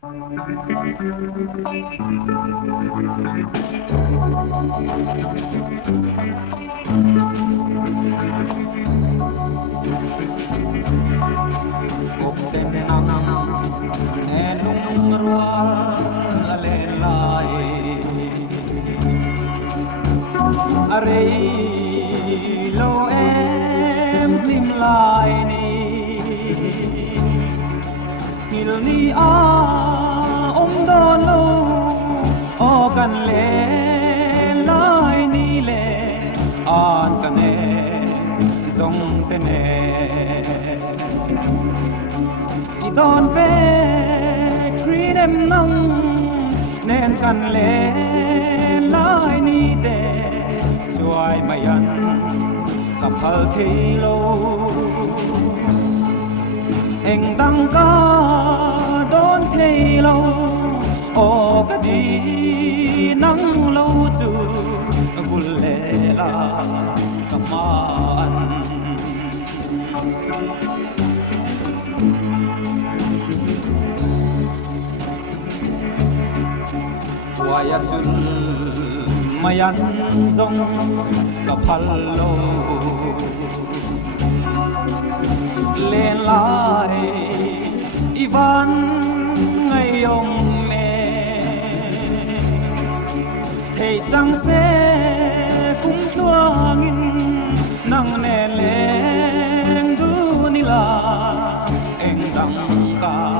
Lâu em lim lại ni hil ni ông đón lâu o kan le lại ni le an kan e zong te ne i don ve creed em nang nen kan le lại ni de chuai mai an cặp hal thi lâu anh đang ca đón thi lâu o cái đi nắng lâu chu gul lệ la kaman waya chun mayan zong kapal lo lên lại Ivan ngày ông mẹ thầy chẳng sẽ cũng chua nghìn nắng nè lên du ni là em đăng ca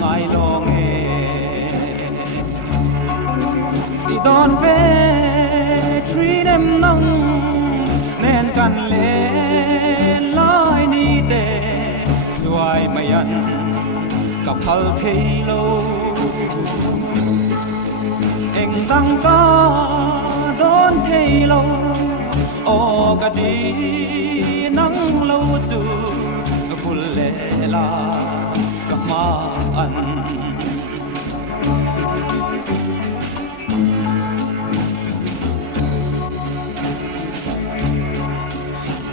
ngày lo nghe đi đón về truy em nắng nên cần lên lại ni để chuai mai ăn cặp hal thi lâu anh đang ca đón thi lâu o cái đi nắng lâu chu phul lệ la cặp ma ăn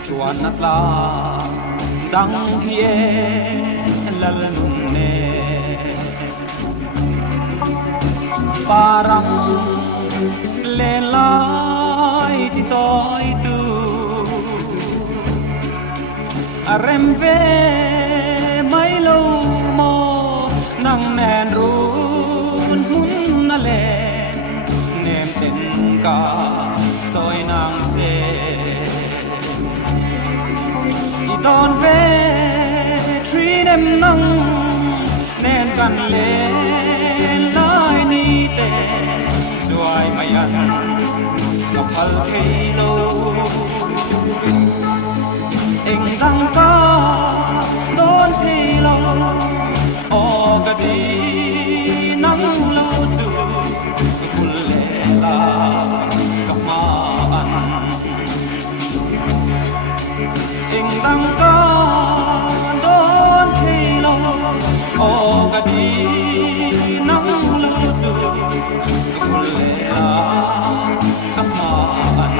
chuan nát la đăng hiên lal nun ne parang le lai ti toi tu arem ve mai lo mo nang nen run hun na le nem ten ka soi nang se đón về truy em nắng nên cần lên lại ni tê chuai mai ăn ngọc hal khi lâu anh đang ca đón thi lâu o cái đi nắng lâu chu phul lệ la ngọc ma ăn anh đang ca đón thi lâu o cái đi nắng lâu chu phul lệ la ngọc ma ăn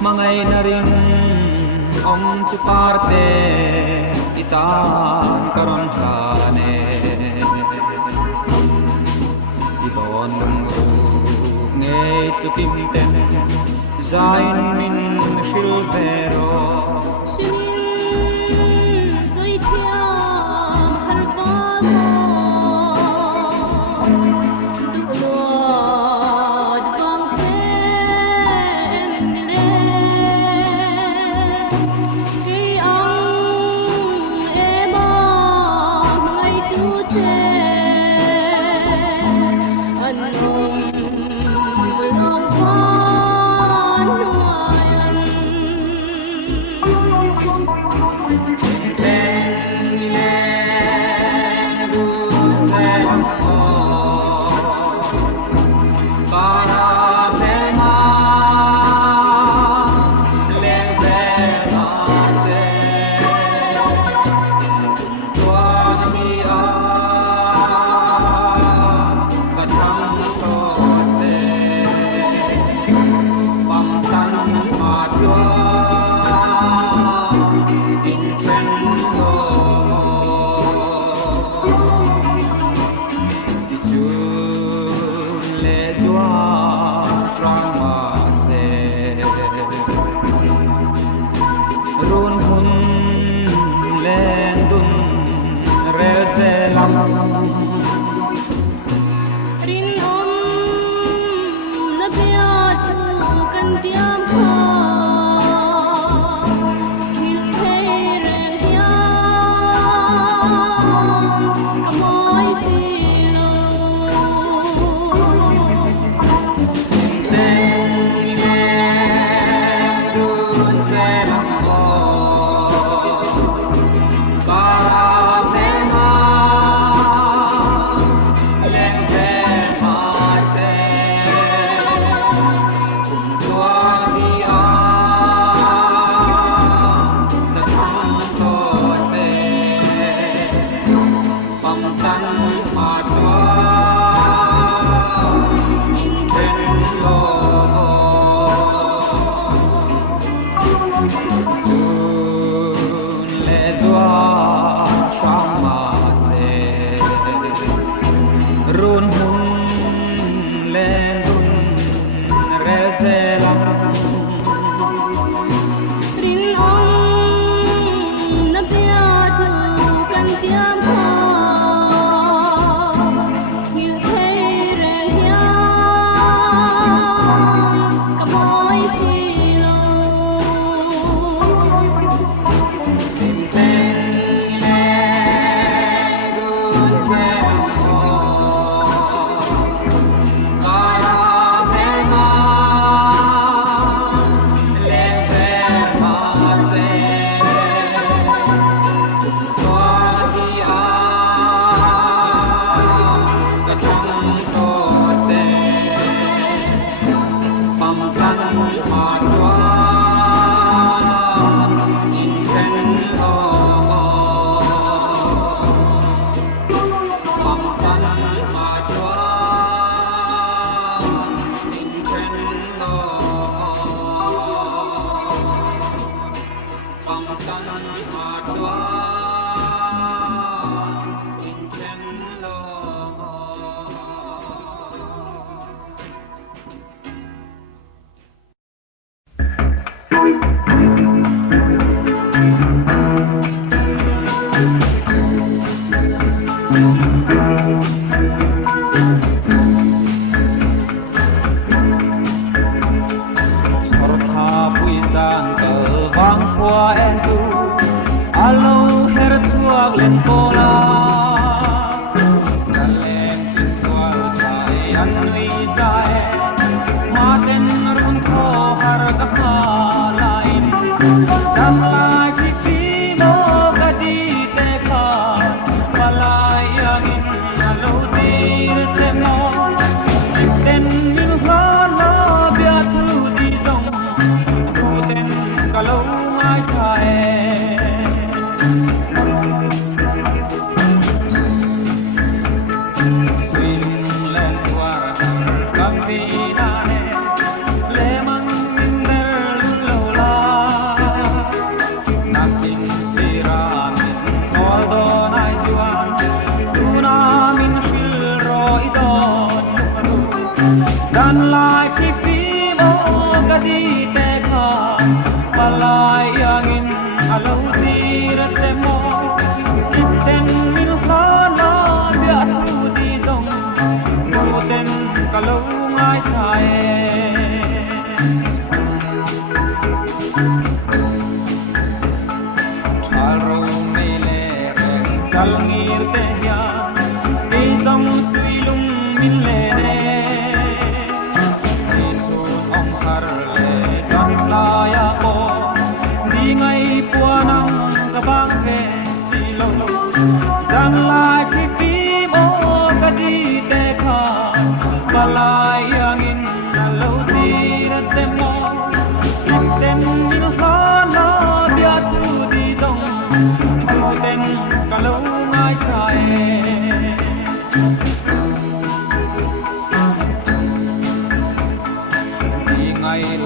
Mangay na rin om chu parte itan karon kane idon ngay chu timten zain min silvero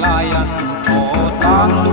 Hãy subscribe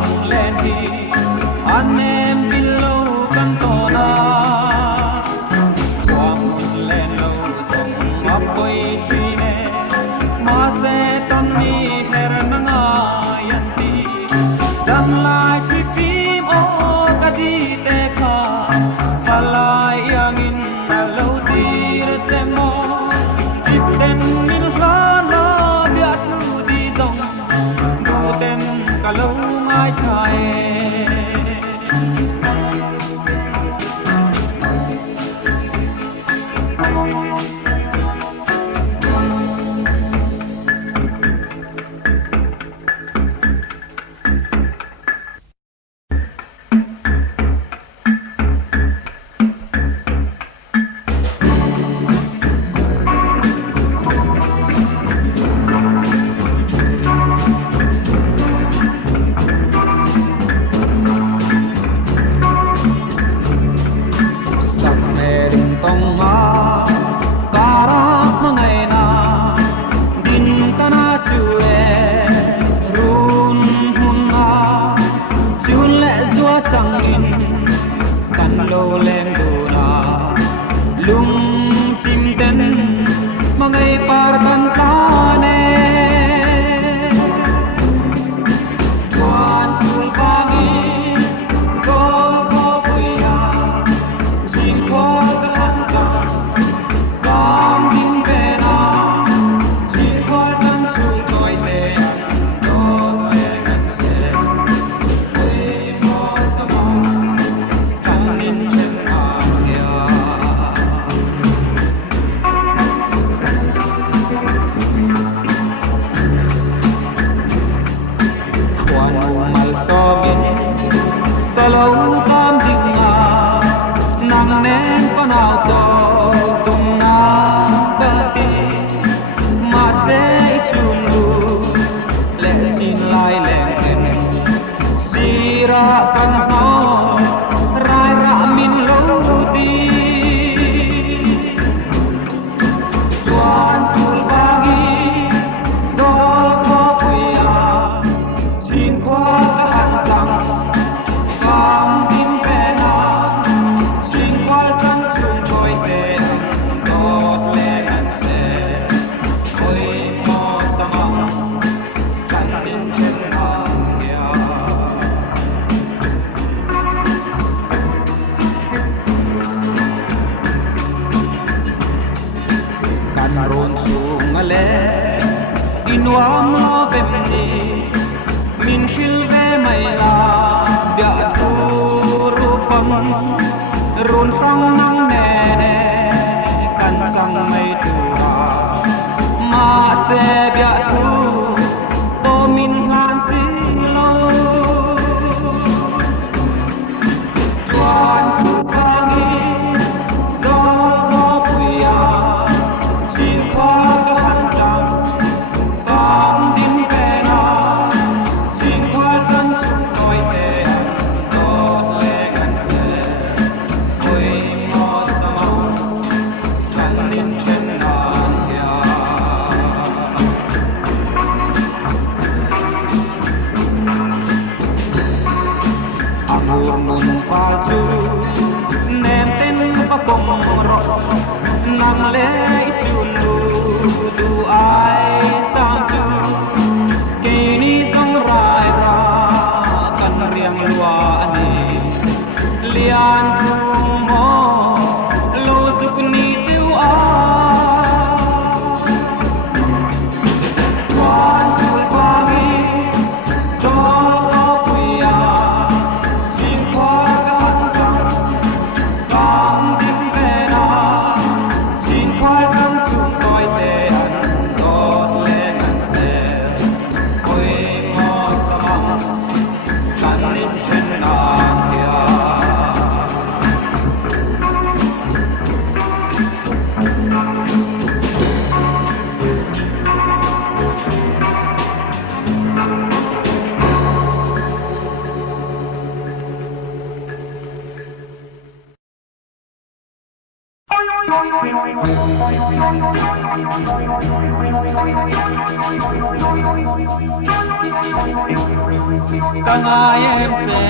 Kangai em se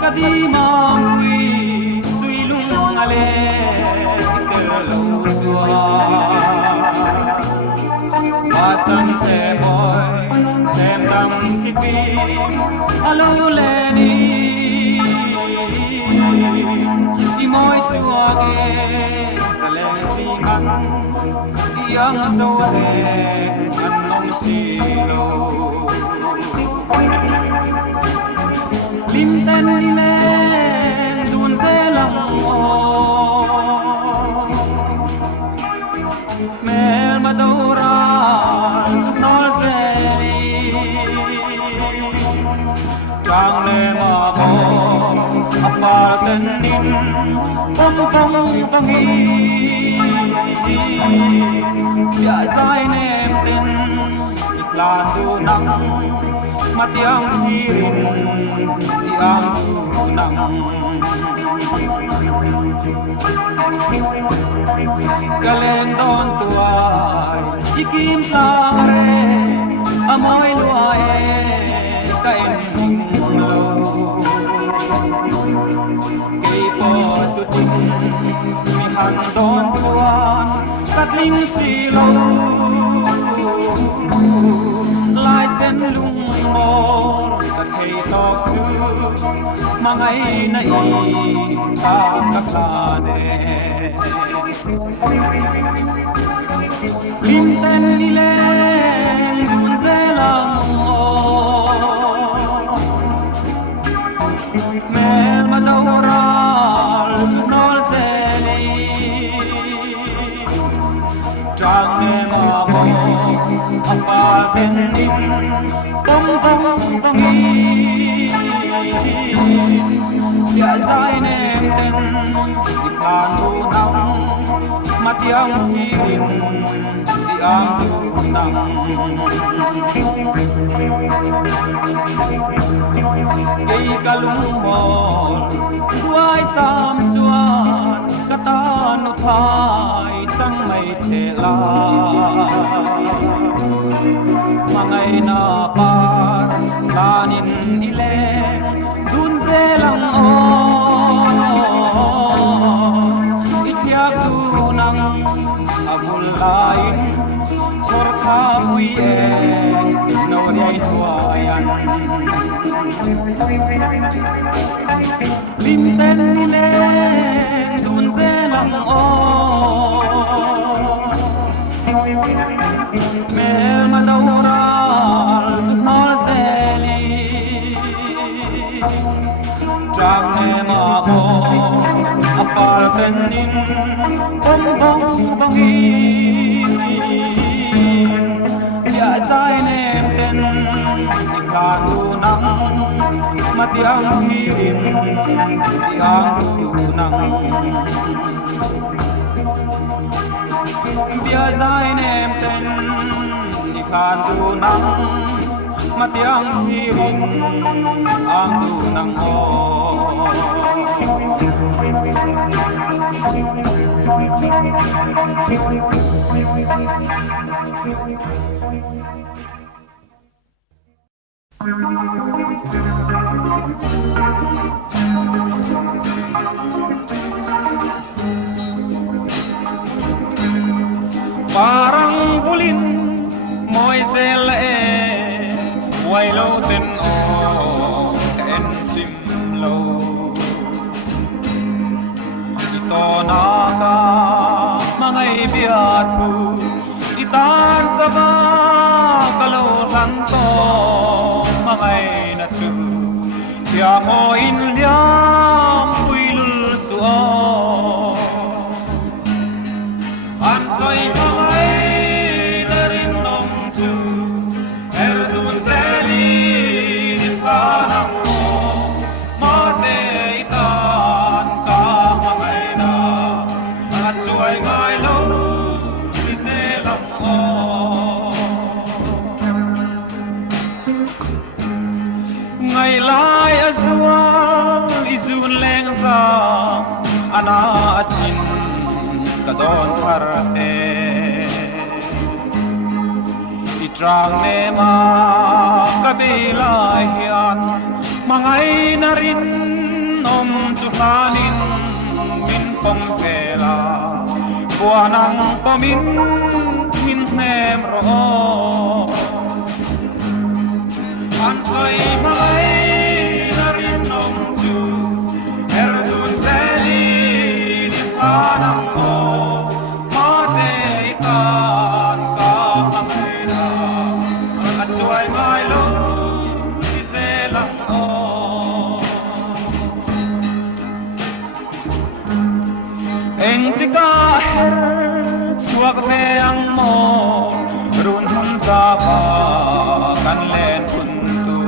kadima mui sui lung ale terlo sua asan te boy sem dam kipi alo leni di moi tua ge sale si man yang so re an nong si lo lim ten le dun se lang o mel madora nol zeli chang le ma mo apal ten nin pom pom pangi ya sai nem ten iklan du nang matiang hirin tiang du nang galen don tuai ikim tare amoy luae kain lo kay po suting mi han don tuan katling silo lai sen lung mor ka thei tok tu mangai na i ta ka khane lim ten ni le dun zelang o mel madaural nol zeli trang ne ma mo apa ten nim pom pom pangi ya sai nem ten ikan du nang matiang hirin tiang du nang gay kalung mol duai sam suan katan no phai tang mai the la mangai na par tanin ile dun ze lang o ityak du nang abul lain chor kha hui e no dei huayan lim ten ile dun ze lang o mel madaural nol zeli trang ne ma mo apal tenin pom pom pangi ya sai nem ten ikan du nang matiang hirin tiang du nang bia sai nem ten ikan du nang matiang hirin ang du nang o parang bulin moisel e wailo ten o en sim lo ito na ka mangai biatu itan sa ba kalo santo mangai na chu ya mo in liam puilul suo an soi mangai darin nom chu el dun zeli in panang mo mate itan ka mangai na asuai ngai lo iselam o ngai lai azua izun leng sa ana asin kadon thar e itrang me ma kabila hian mangai na rin om chu hanin min pom vela buanang pomin min hem ro an soi mai na rin om chu erdun zeli di panang o mate itan ka amaina at suai mai lo iselang o sa pa kan len hun tu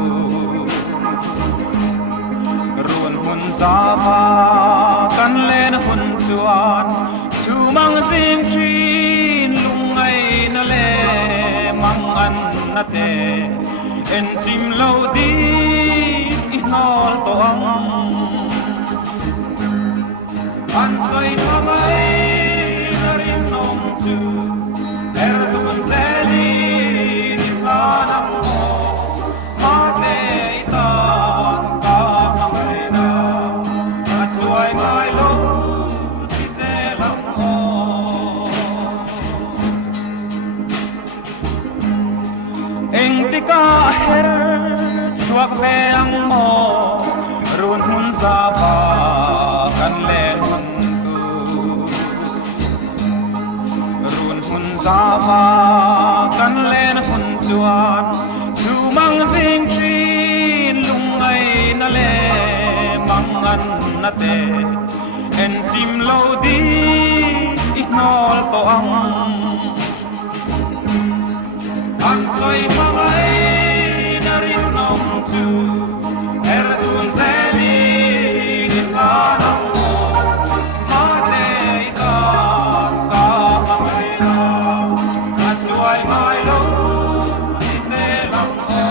ruan hun sa pa kan len hun chuan chu mang sim trin lung ai na le mang an na te en chim lo di i nol to ang an soi ma mai na rin nong chu er tu man zeli ni la na mo ma te ta ka ma mai na at suai ngai lo ti se lam o eng ti ka her chuak ve ang mo run hun sa pa kan len hun tu run hun sa pa kan len hun chuan chu mang sing trin lung ai na le mang an na te en chim lo di i nol to ang an soi ma mai na rin nong chu er tun zeli ni la na mo ma te ta ka ma mai na at suai mai lo ti se lam o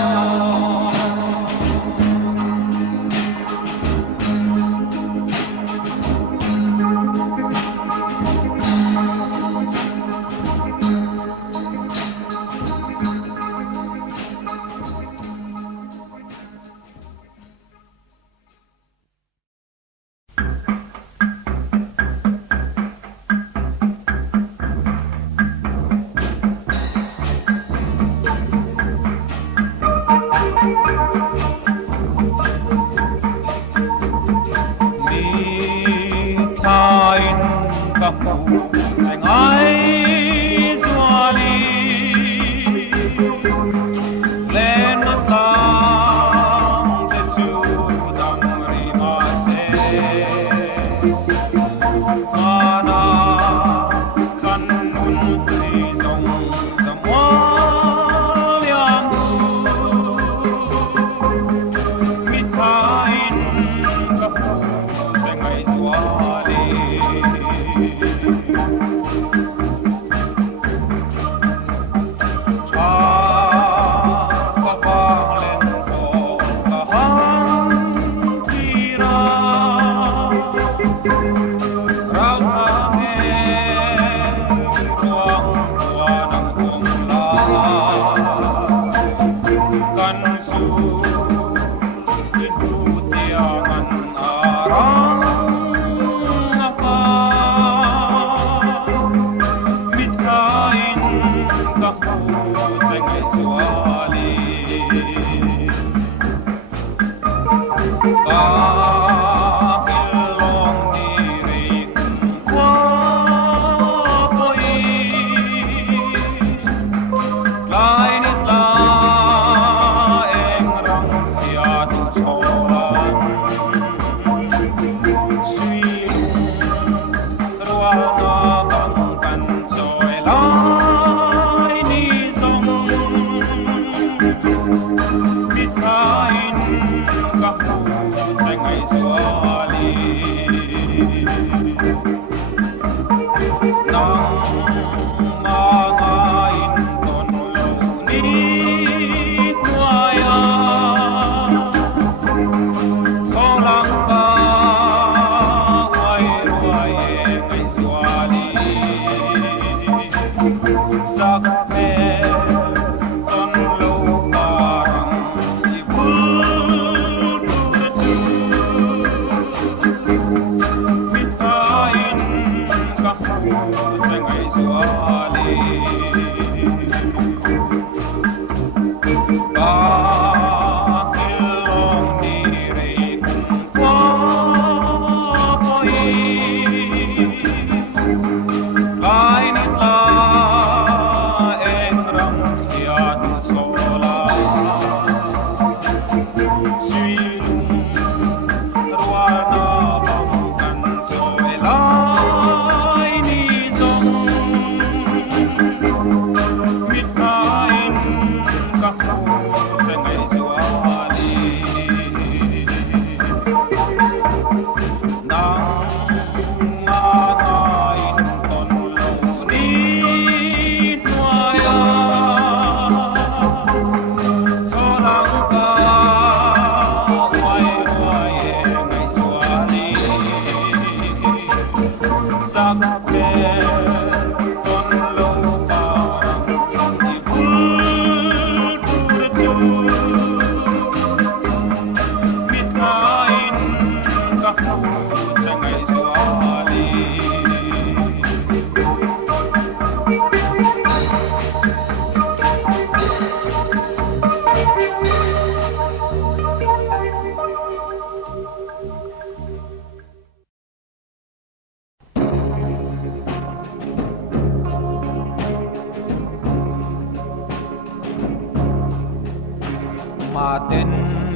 เต้น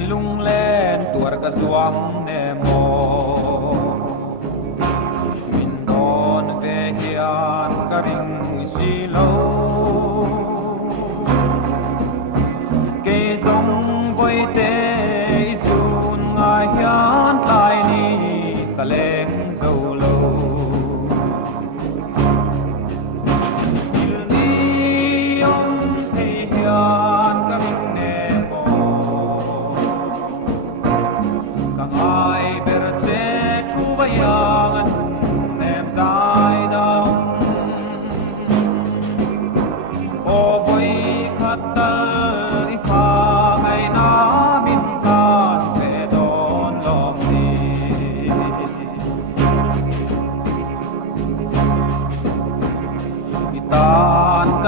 ลุงแลนตัวกระสวงแนมอมินดอนเวเฮียนกะริงสิโลเกซงไว้เตสูนงาเฮียนลายนี้ตะเลงโซโล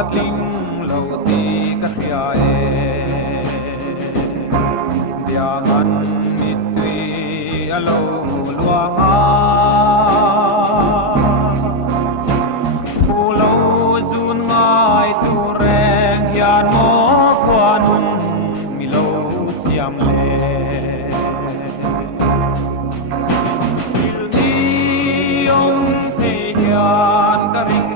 Katling lauti katyae diaman mitwi alo luaha pulau zun ngai tu reng hian mo kwanun milo siam le ilni ong te hian karing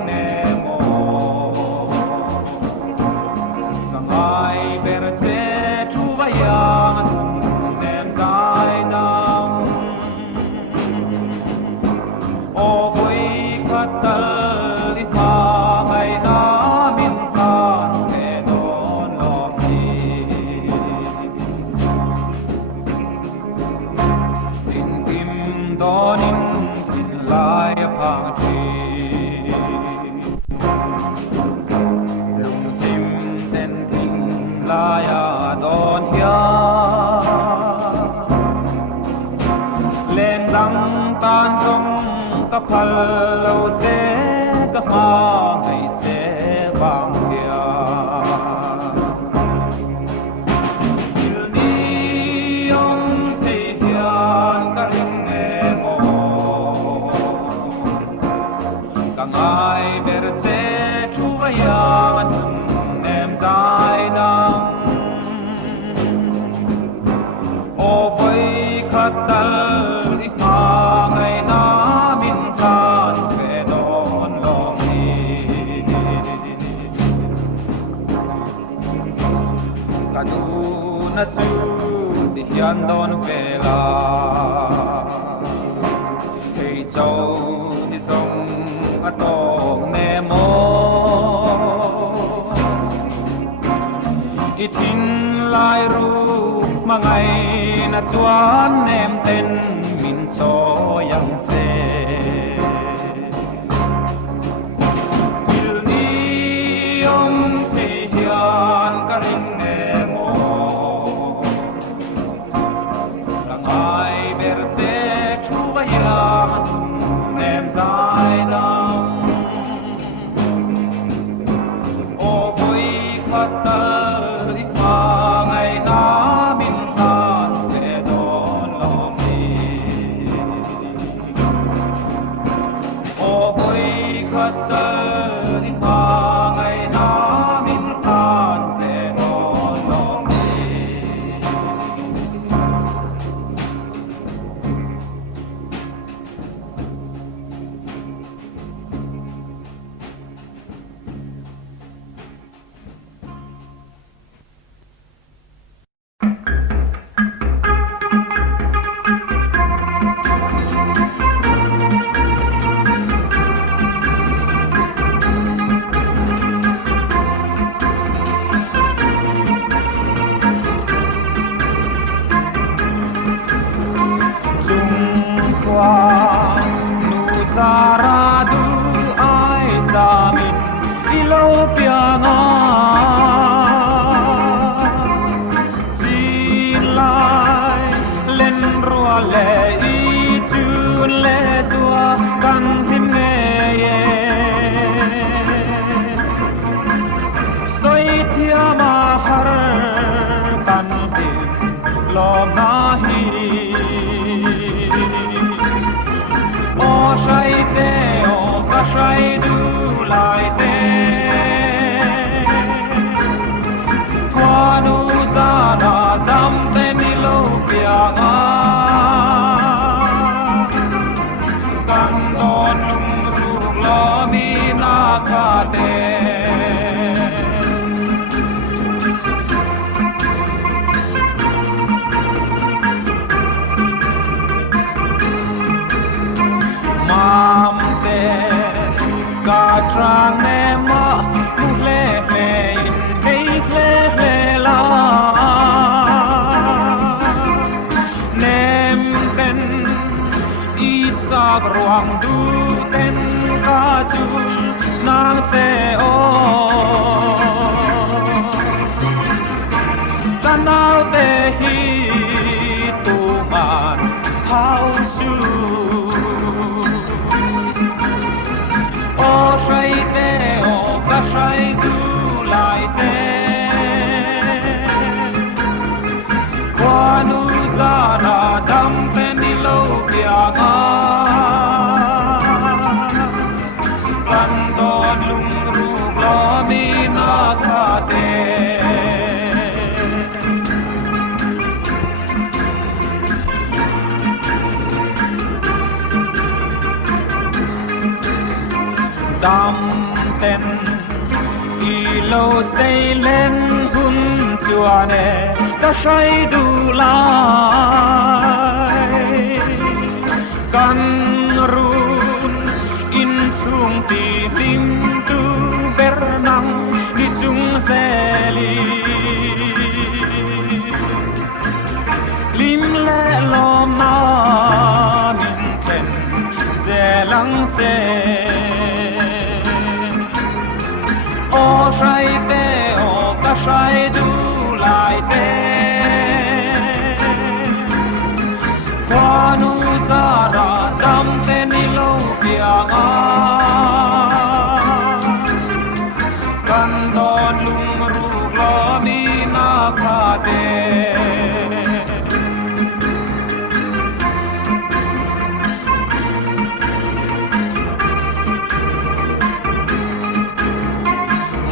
phal lo che ka ma ngai che bang kia il ni ong te hian ka ring ne mo ka ngai ber che chu va ya nem dai nang o voi khatal i ma ngai na na chu ti hian don vela hei châu ni song a tong ne mo i thin lai ru ma ngai na chuan nem ten min cho yang che il ni ong te hian ka ring nem dai nang o voi khatal i ma ngai na min tan ve don lo mi o voi khatal i ma ngai na min tan ve don lo mi saradu ai samin ilo pianga chin lai len rua le i chun le sua kan him ne ye soi thia ma har kan hi lo na hi shai te o ka shai du lai te kwanu sa na dam ten isak ruang du ten ka chul nang che o kanau te hi tu man how su o shai te o ka shai du lai te kwanu zara dam te ni lo pia ga kan don lung ru lo mi na kha te dam ten i lo say lên hun chua ne ta sai du lai kan run in chung ti lim tu bernang ni chung seli lim le lom na min ten zelang che o shai te o ka shai du lai te kwanu zara dam te ni lo pia ga kan don lung ru lo mi na kha te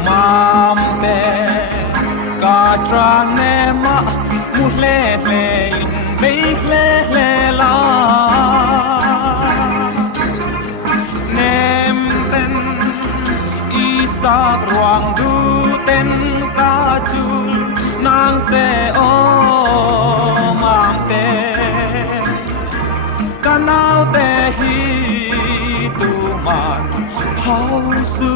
mam te ka trang ne ma mu le le in be le le la nem ten isa ruang du ten ka chul nang che o mang te kanau te hi tu man how su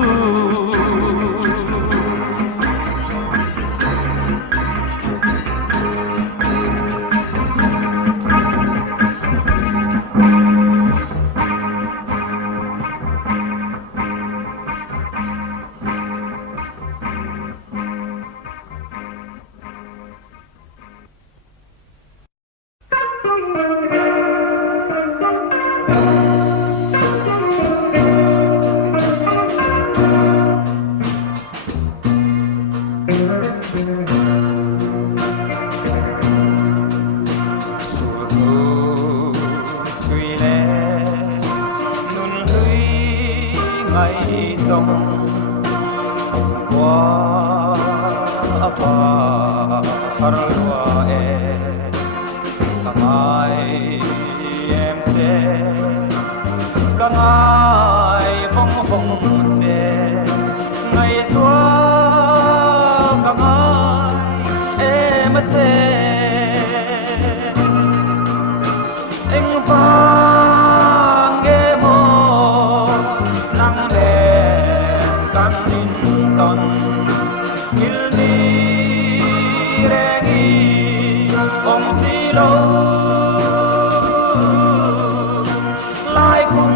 Like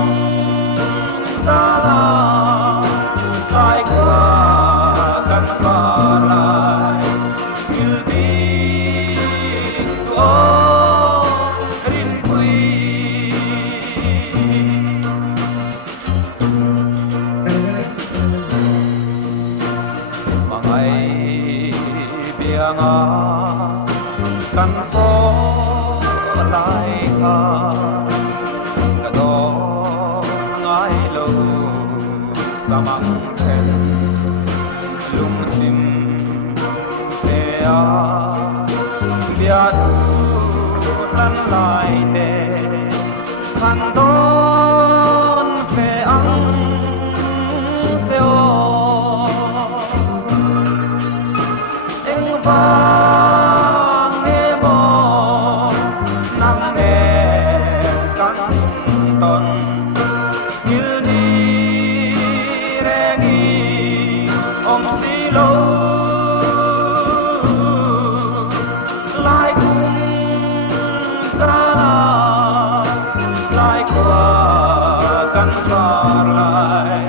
kan parlay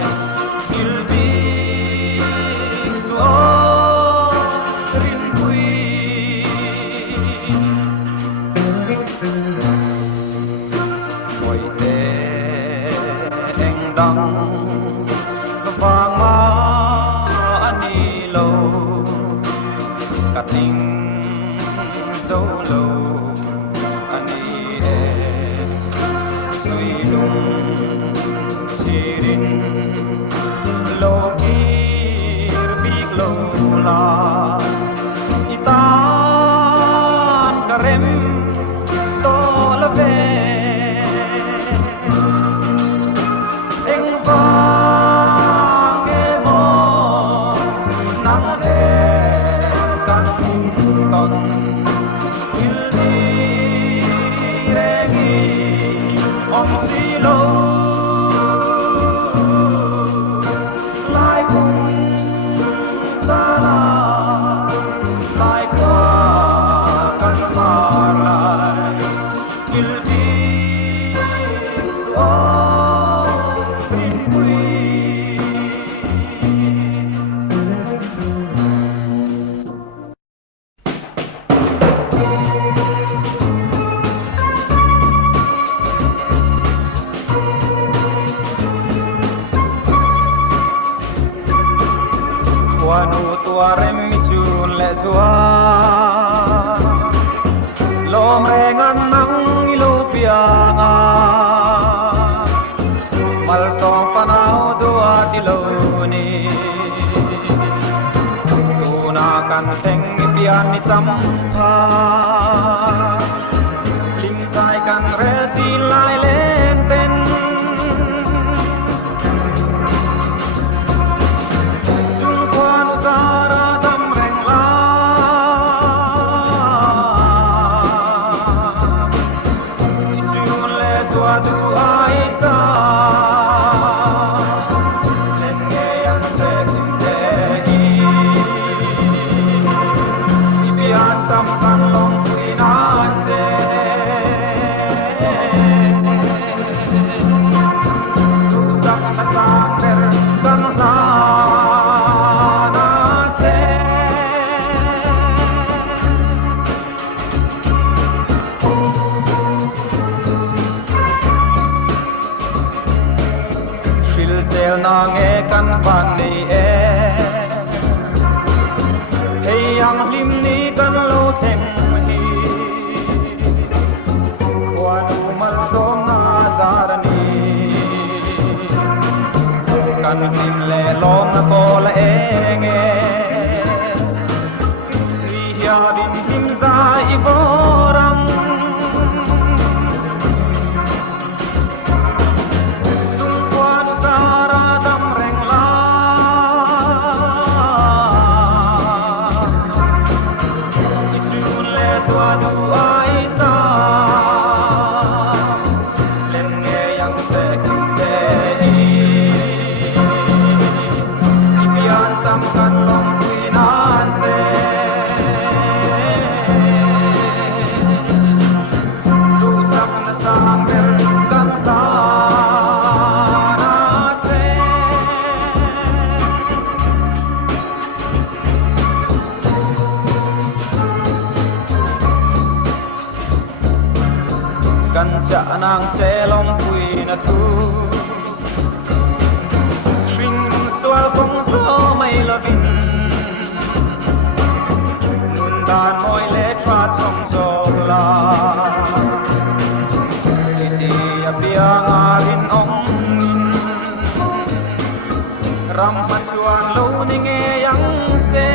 ilbig so rinpui Hoy te engdang vang ma ani lo kating solo ani e sui lung sirin lo kir big lo la itan karem to la ve eng vang e mo nang e kan ton Om silo lai kung sana lai qua kan parlay ilbig so rinpui Wanu tua remi chun le sua Lom rengan nang ilu pianga Mal song panau dua diloni Gunakan teng pian ni tampa Lim sai kan rel si lai len pen Nang e kan pan ni e Hey yang lim ni kan lo thêm hi Wanu mal som na zarani Kan lim le long na ko la e nge Ri ya din him za i borang Cha nang che long pui na tu Sing swal kong so mai lo vin Nun dan moi le tra chong so la Iti apia ngarin ong nin Ram pachuan lo ning e yang che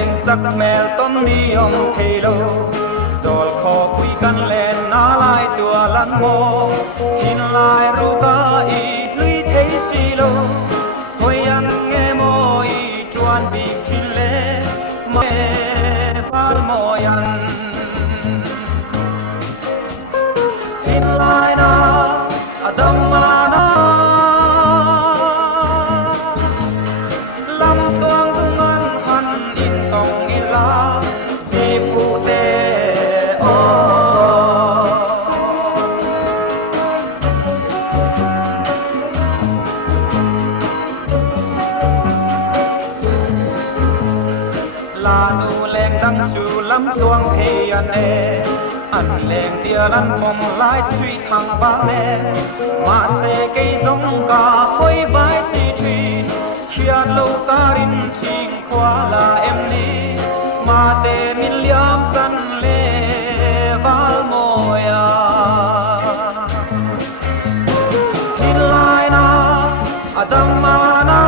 ลิงสักแมลต้นนิยมเทโลโดลขอคุยกันเล่นนาลายตัวลันโมหินลายรูกาอีลุยเทสิโลหอยยันเงโมอีจวนบีทิเลเมฟาลโมยันหินลายนาอดัมมานาสวงเฮียนเออันแรงเดียรันคมลายสุยทางบ้านเอมาเสกสงกาหอยใบสีทวีเขียนโลการินชิงควาลาเอ็มนีมาเตมิลยามสันเลวาลโมยาทินลายนาอดัมมานา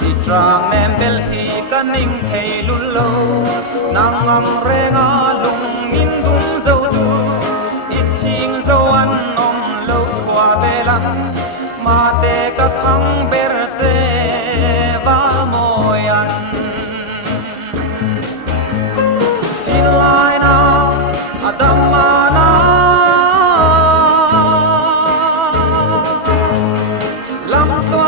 ที่ตรางแนมเบลฮีกันนิ่งเทลุลโลนางงามเรงาลุงมินดุมโซดูอิชิงโซอันนมโลกว่าเบลันมาเตกะทังเบรเซวาโมยันอินไลนาอดัมมานาลำตัว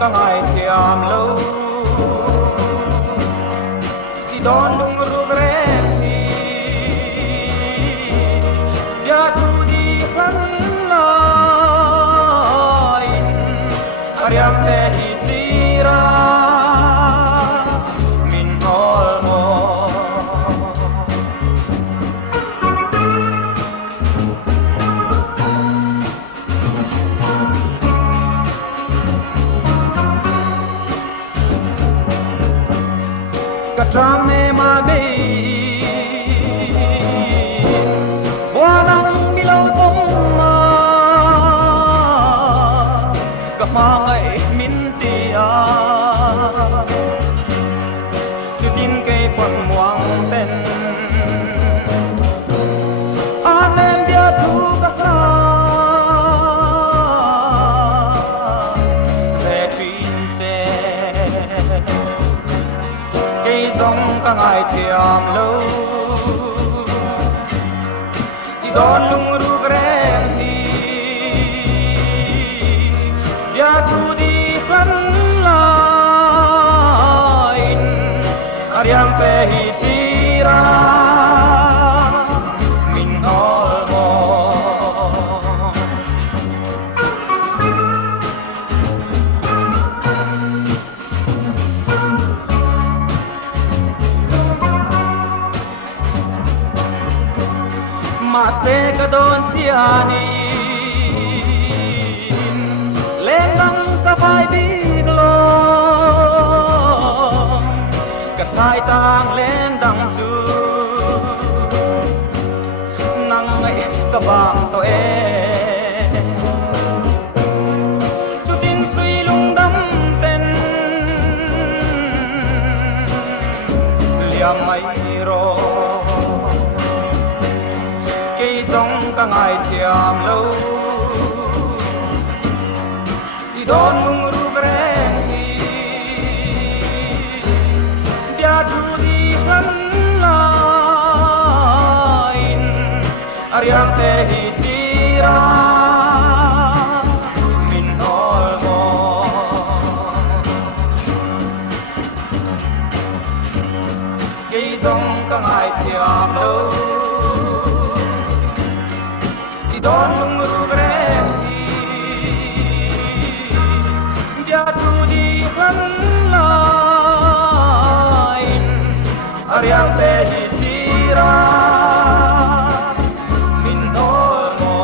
ก็ง่ายเทียมลูที่โดนลุงรูเรทีอย่าทูดีพันลอยอาริยมเตหิสิรามินอลโมKatrame mabe Wanang bilaw poma Kapangay mintia Tudin kay panmuang ten Anem biatu kakra Song kang ai thiam lo Di don lung ru gren hi Ya tu di klan lain Aryam pe hi sira Min ol mo ka don siani lên nắng ka vai đi lo ka sai tang lên đằng chu nắng ấy ka bang to e chu tin suy lung đắm tên liam mai ro cây sông ka ngai thiam lâu đi đón mừng ru reng hi dia chu di khan lain ariang te hi sira min ol mo cây sông ka ngai thiam lâu đón mừng ru reng hi dia tu di khan lain ariang te hi sira min ol mo